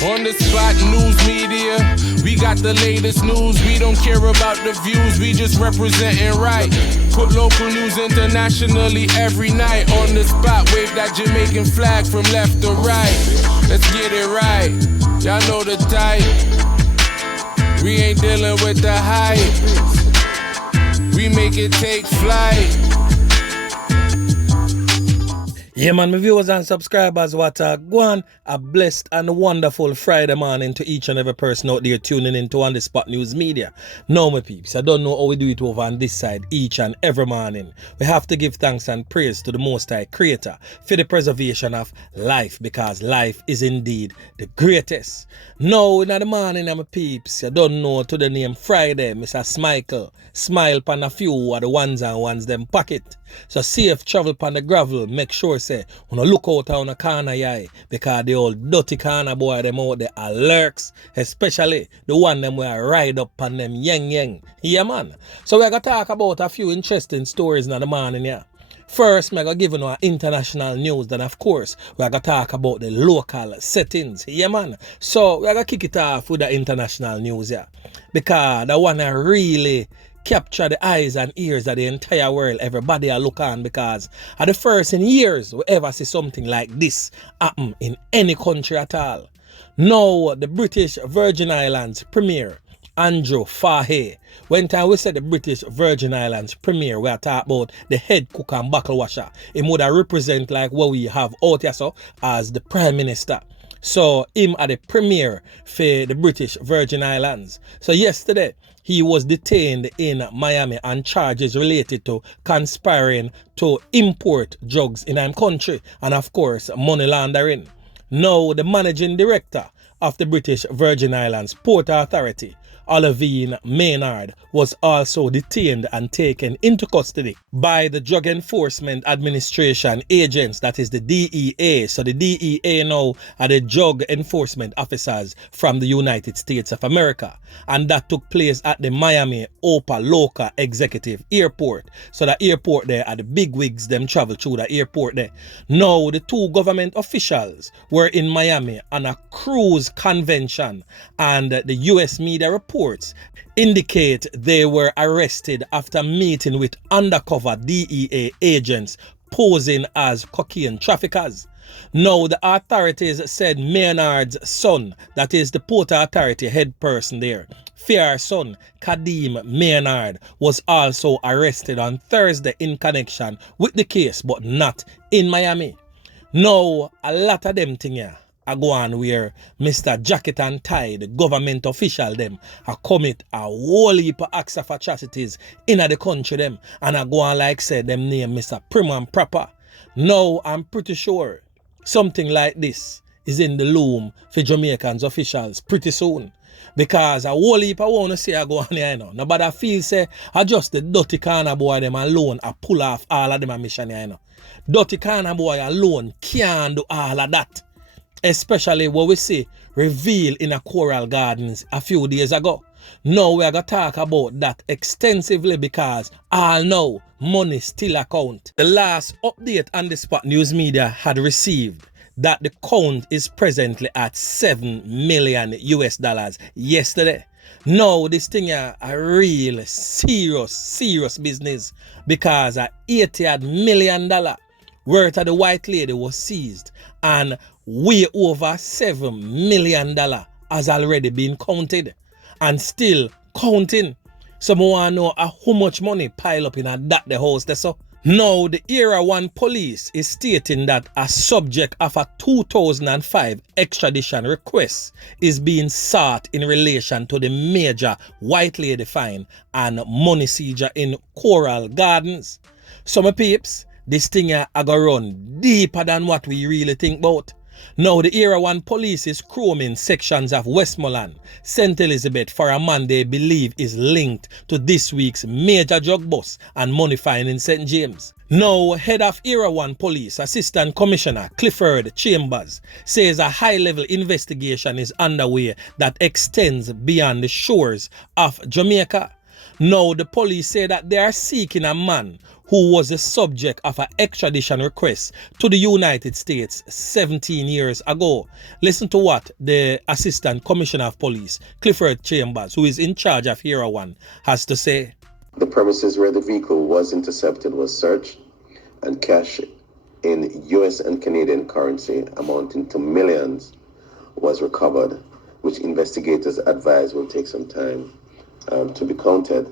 On the spot news media, we got the latest news. We don't care about the views, we just representing right. Put local news internationally every night. On the spot, wave that Jamaican flag from left to right. Let's get it right, y'all know the type. We ain't dealing with the hype. We make it take flight. Yeah, man, my viewers and subscribers, what go on a blessed and wonderful Friday morning to each and every person out there tuning into On The Spot News Media. Now, my peeps, I don't know how we do it over on this side each and every morning. We have to give thanks and praise to the Most High Creator for the preservation of life, because life is indeed the greatest. Now, in the morning, my peeps, I don't know to the name Friday, Mr. Smichael. Smile pan a few of the ones and ones them pocket. So safe travel pan the gravel. Make sure say when you look out on a corner eye, because the old dirty corner boy them out there are lurks, especially the one them where ride up on them yang. Yeah man. So we're gonna talk about a few interesting stories in the morning here. First, we're going to give you our international news. Then, of course, we're going to talk about the local settings. Yeah, man. So, we're going to kick it off with the international news here. Because the one that really capture the eyes and ears of the entire world. Everybody are look on, because at the first in years we ever see something like this happen in any country at all. Now, the British Virgin Islands Premier Andrew Fahey. When time we said the British Virgin Islands Premier, we are talking about the head cook and buckle washer. It would represent like what we have out here so as the Prime Minister. So him are the Premier for the British Virgin Islands. So yesterday he was detained in Miami on charges related to conspiring to import drugs in our country and of course money laundering. Now the managing director of the British Virgin Islands Port Authority, Olivine Maynard, was also detained and taken into custody by the Drug Enforcement Administration agents, that is the DEA. So the DEA now are the Drug Enforcement Officers from the United States of America. And that took place at the Miami Opa Loca Executive Airport. So the airport there are the big wigs, them travel through the airport there. Now the two government officials were in Miami on a cruise convention, and the US media reports indicate they were arrested after meeting with undercover DEA agents posing as cocaine traffickers. Now, the authorities said Maynard's son, that is the Port Authority head person there, Fair's son, Kadeem Maynard, was also arrested on Thursday in connection with the case, but not in Miami. Now, a lot of them thing here I go on where Mr. Jacket and Tie, the government official them, I commit a whole heap of acts of atrocities in the country them, and I go on like say them name Mr. Prim and Proper. Now I'm pretty sure something like this is in the loom for Jamaicans officials pretty soon. Because a whole heap I want to say I go on here, you know. Nobody I feel say I just the dirty corner boy them alone I pull off all of them a mission here, you know. Dirty corner boy alone can't do all of that. Especially what we see revealed in a Coral Gardens a few days ago. Now we are going to talk about that extensively, because all know money still account. The last update on the Spot News Media had received that the count is presently at $7 million yesterday. Now this thing is a real serious business, because a $80 million worth of the white lady was seized, and way over $7 million has already been counted and still counting. So I want to know how much money pile up in that the house there. So now the Era 1 police is stating that a subject of a 2005 extradition request is being sought in relation to the major white lady fine and money seizure in Coral Gardens. So my peeps, this thing I go run deeper than what we really think about. Now the Era 1 police is combing sections of Westmoreland, St. Elizabeth for a man they believe is linked to this week's major drug bust and money fine in St. James. Now, head of Era 1 Police, Assistant Commissioner Clifford Chambers, says a high-level investigation is underway that extends beyond the shores of Jamaica. Now, the police say that they are seeking a man who was the subject of an extradition request to the United States 17 years ago. Listen to what the Assistant Commissioner of Police, Clifford Chambers, who is in charge of Hero 1, has to say. The premises where the vehicle was intercepted was searched, and cash in US and Canadian currency amounting to millions was recovered, which investigators advise will take some time to be counted.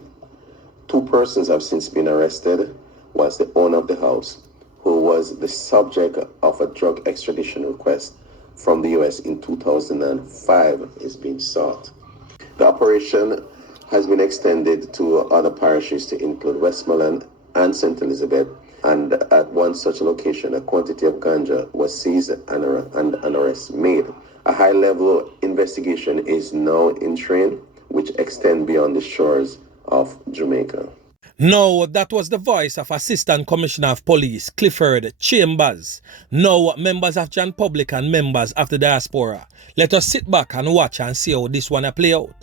2 persons have since been arrested, whilst the owner of the house, who was the subject of a drug extradition request from the US in 2005, is being sought. The operation has been extended to other parishes to include Westmoreland and St. Elizabeth, and at one such location, a quantity of ganja was seized and an arrest made. A high-level investigation is now in train, which extend beyond the shores of Jamaica. No, that was the voice of Assistant Commissioner of Police, Clifford Chambers. No, members of Jan Public and members of the diaspora. Let us sit back and watch and see how this one play out.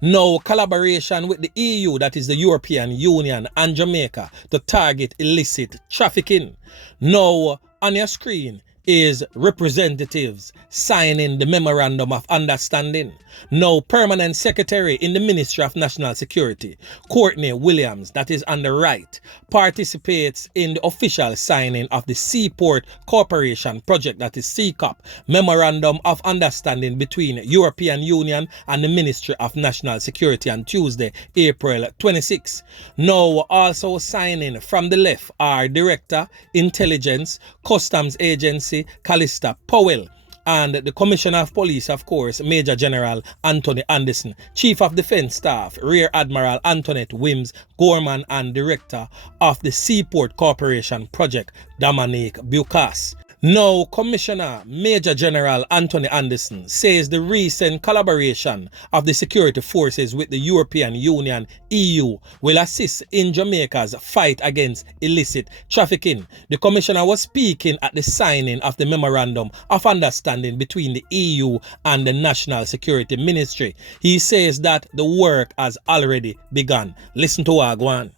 No collaboration with the EU, that is the European Union, and Jamaica to target illicit trafficking. No, on your screen is representatives signing the Memorandum of Understanding. No Permanent Secretary in the Ministry of National Security, Courtney Williams, that is on the right, participates in the official signing of the Seaport Corporation Project, that is CCOP, Memorandum of Understanding between European Union and the Ministry of National Security on Tuesday, April 26. Now also signing from the left are Director, Intelligence, Customs Agency, Callista Powell, and the Commissioner of Police, of course, Major General Anthony Anderson, Chief of Defense Staff, Rear Admiral Antoinette Wims Gorman, and Director of the Seaport Corporation Project, Dominique Bucas. Now, Commissioner Major General Anthony Anderson says the recent collaboration of the security forces with the European Union (EU) will assist in Jamaica's fight against illicit trafficking. The Commissioner was speaking at the signing of the Memorandum of Understanding between the EU and the National Security Ministry. He says that the work has already begun. Listen to Wagwan.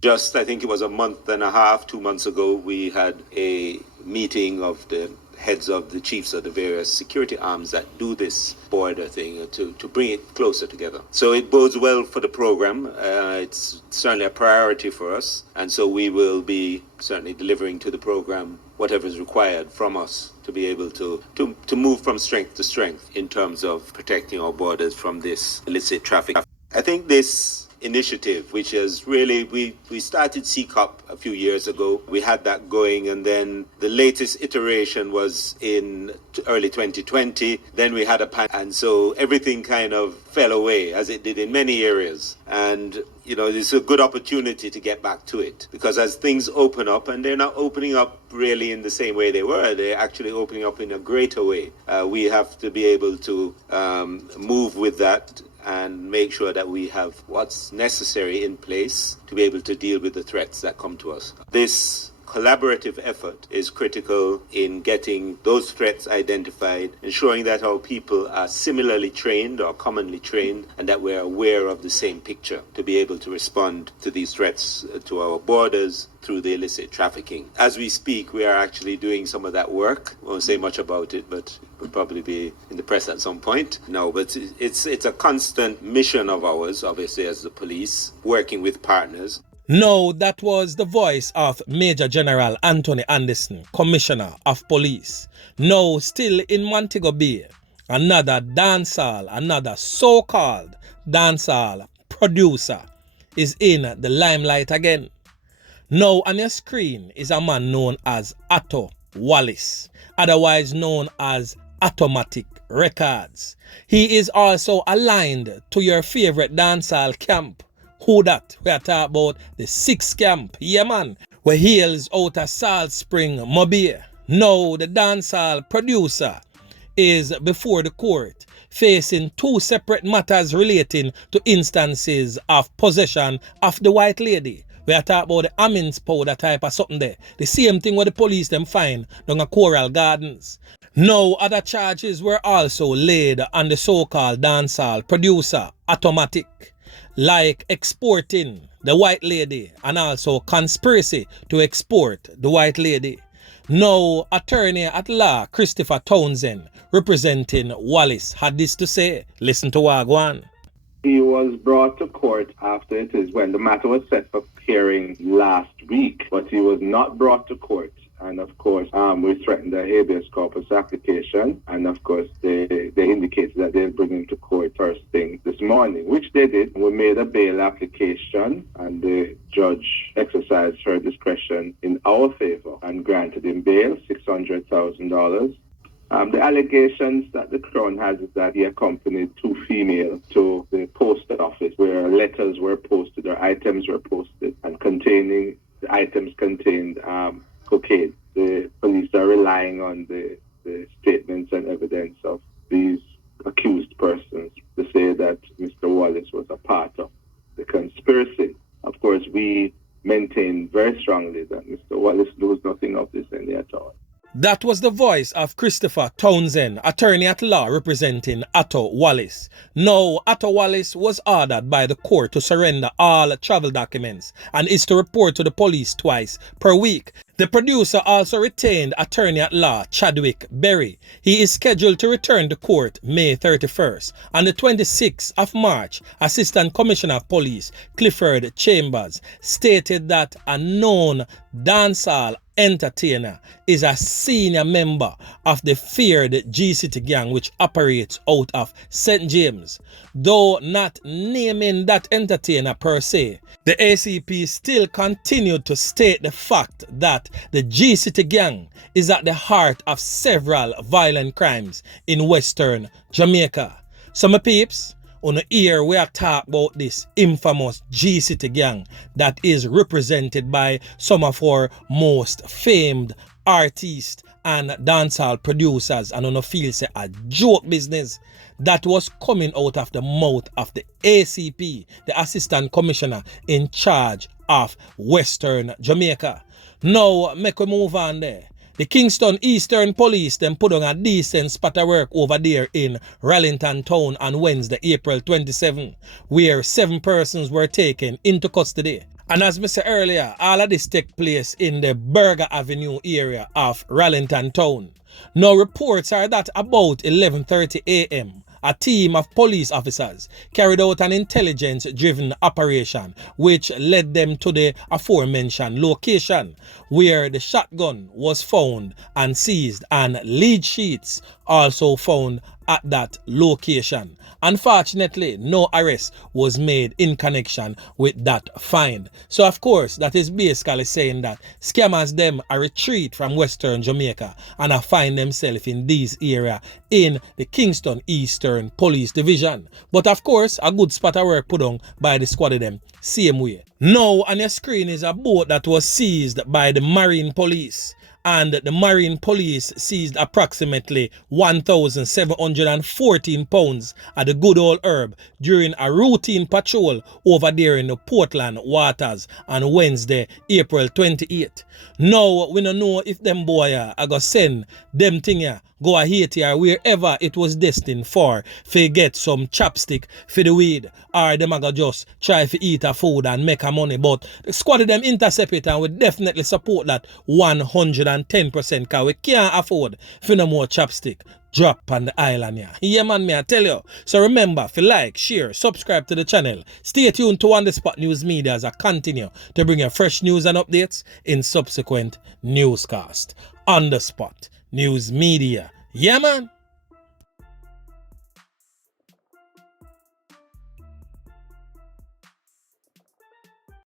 Just, I think it was a month and a half, 2 months ago, we had a meeting of the heads of the chiefs of the various security arms that do this border thing to bring it closer together. So it bodes well for the program. It's certainly a priority for us. And so we will be certainly delivering to the program whatever is required from us to be able to move from strength to strength in terms of protecting our borders from this illicit traffic. I think this initiative, which is really, we started CCOP a few years ago. We had that going, and then the latest iteration was in early 2020. Then we had a pandemic, and so everything kind of fell away, as it did in many areas. And you know, it's a good opportunity to get back to it, because as things open up, and they're not opening up really in the same way they were, they're actually opening up in a greater way. We have to be able to move with that and make sure that we have what's necessary in place to be able to deal with the threats that come to us. This collaborative effort is critical in getting those threats identified, ensuring that our people are similarly trained or commonly trained, and that we're aware of the same picture to be able to respond to these threats to our borders through the illicit trafficking. As we speak, we are actually doing some of that work. I won't say much about it, but will probably be in the press at some point. No, but it's a constant mission of ours, obviously, as the police, working with partners. No, that was the voice of Major General Anthony Anderson, Commissioner of Police. No, still in Montego Bay, another dancehall, another so-called dancehall producer is in the limelight again. Now on your screen is a man known as Atto Wallace, otherwise known as Automatic Records. He is also aligned to your favorite dancehall camp. Who that? We are talking about the 6 camp, yeah man, where hails out of Salt Spring, Mobile. Now the dancehall producer is before the court, facing 2 separate matters relating to instances of possession of the white lady. We are talking about the Amins powder type of something there. The same thing where the police them find down at Coral Gardens. Now other charges were also laid on the so-called dancehall producer, Automatic. like exporting the white lady and also conspiracy to export the white lady. Now, attorney at law Christopher Townsend, representing Wallace, had this to say. Listen to Wagwan. He was brought to court after it is when the matter was set for hearing last week, but he was not brought to court. And of course, we threatened a habeas corpus application, and of course, they indicated that they'll bring him to court first thing this morning, which they did. We made a bail application, and the judge exercised her discretion in our favor and granted him bail, $600,000. The allegations that the Crown has is that he accompanied two females to the post office where letters were posted or items were posted, and the items contained cocaine. The police are relying on the statements and evidence of these accused persons to say that Mr. Wallace was a part of the conspiracy. Of course, we maintain very strongly that Mr. Wallace knows nothing of this any at all. That was the voice of Christopher Townsend, attorney at law representing Otto Wallace. Now, Otto Wallace was ordered by the court to surrender all travel documents and is to report to the police twice per week. The producer also retained attorney at law Chadwick Berry. He is scheduled to return to court May 31st. On the 26th of March, Assistant Commissioner of Police Clifford Chambers stated that a known dancehall entertainer is a senior member of the feared G-City gang which operates out of St. James. Though not naming that entertainer per se, the ACP still continued to state the fact that the G-City gang is at the heart of several violent crimes in Western Jamaica. So my peeps, on here we are talking about this infamous G-City gang that is represented by some of our most famed artists and dancehall producers, and on a feel say a joke business that was coming out of the mouth of the ACP, the Assistant Commissioner in charge of Western Jamaica. Now, make we move on there. The Kingston Eastern Police then put on a decent spot of work over there in Rallington Town on Wednesday, April 27, where 7 persons were taken into custody. And as I said earlier, all of this take place in the Berger Avenue area of Rallington Town. Now, reports are that about 11:30 a.m., a team of police officers carried out an intelligence-driven operation which led them to the aforementioned location where the shotgun was found and seized, and lead sheets also found at that location. Unfortunately, no arrest was made in connection with that find. So of course, that is basically saying that scammers them are retreat from Western Jamaica and find themselves in these area in the Kingston Eastern Police Division. But of course, a good spot of work put on by the squad of them same way. Now on your screen is a boat that was seized by the Marine Police. And the Marine Police seized approximately 1,714 pounds of the good old herb during a routine patrol over there in the Portland waters on Wednesday, April 28. Now, we don't know if them boy are going to send them thing here, go a Haiti or wherever it was destined for get some chopstick for the weed, or them are going to just try to eat a food and make a money. But the squad of them intercept it, and we definitely support that 110% because we can't afford for no more chopstick drop on the island here. Yeah man, me I tell you. So remember, if you like, share, subscribe to the channel. Stay tuned to On The Spot News Media as I continue to bring you fresh news and updates in subsequent newscast. On The Spot News Media. Yeah man.